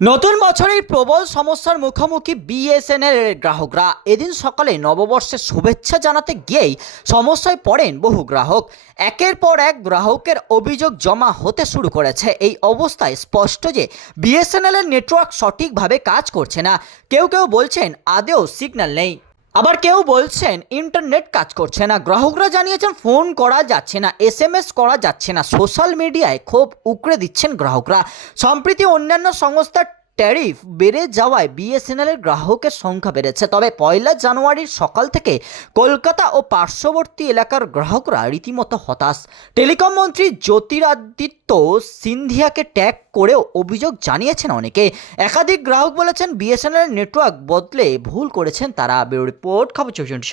নতুন বছরের প্রবল সমস্যার মুখোমুখি বিএসএনএল এর গ্রাহকরা। এদিন সকালে নববর্ষের শুভেচ্ছা জানাতে গিয়েই সমস্যায় পড়েন বহু গ্রাহক। একের পর এক গ্রাহকের অভিযোগ জমা হতে শুরু করেছে। এই অবস্থায় স্পষ্ট যে বিএসএনএল এর নেটওয়ার্ক সঠিকভাবে কাজ করছে না। কেউ কেউ বলছেন, আদেও সিগন্যাল নেই। আবার কেউ বলছেন, ইন্টারনেট কাজ করছে না। গ্রাহকরা জানিয়েছেন, ফোন করা যাচ্ছে না এস এম এস করা যাচ্ছে না। সোশ্যাল মিডিয়ায় ক্ষোভ উকড়ে দিচ্ছেন গ্রাহকরা। সম্প্রতি অন্যান্য সংস্থার ট্যারিফ বেড়ে যাওয়ায় বিএসএনএল এর গ্রাহকের সংখ্যা বেড়েছে। তবে পয়লা জানুয়ারির সকাল থেকে কলকাতা ও পার্শ্ববর্তী এলাকার গ্রাহকরা রীতিমতো হতাশ। টেলিকম মন্ত্রী জ্যোতিরাদিত্য সিন্ধিয়াকে ট্যাগ করেও অভিযোগ জানিয়েছেন অনেকে। একাধিক গ্রাহক বলেছেন বিএসএনএল নেটওয়ার্ক বদলে ভুল করেছেন তারা। ব্যুরো রিপোর্ট, খবর চৌষট্টি